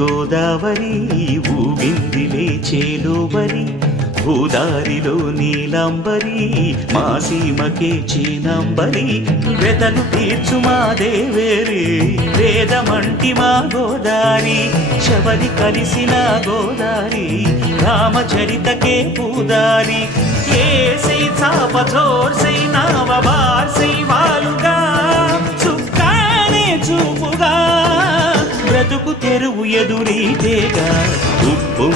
గోదావరి ఊగిందిలే చేలోబరి భూదారిలో నీలంబరి మా సీమకే చీనంబరి వెతలు తీర్చు మా దేవేరి వేదమంటి మా గోదారి శబరి కలిసిన గోదారి రామచరితకే పూదారి ఏసై చాప చోర్సై నావ బార్సై వాలుగా చుక్కానే చూపుగా బ్రతుకు తెరువు ఎదురీతేగా ఉప్పు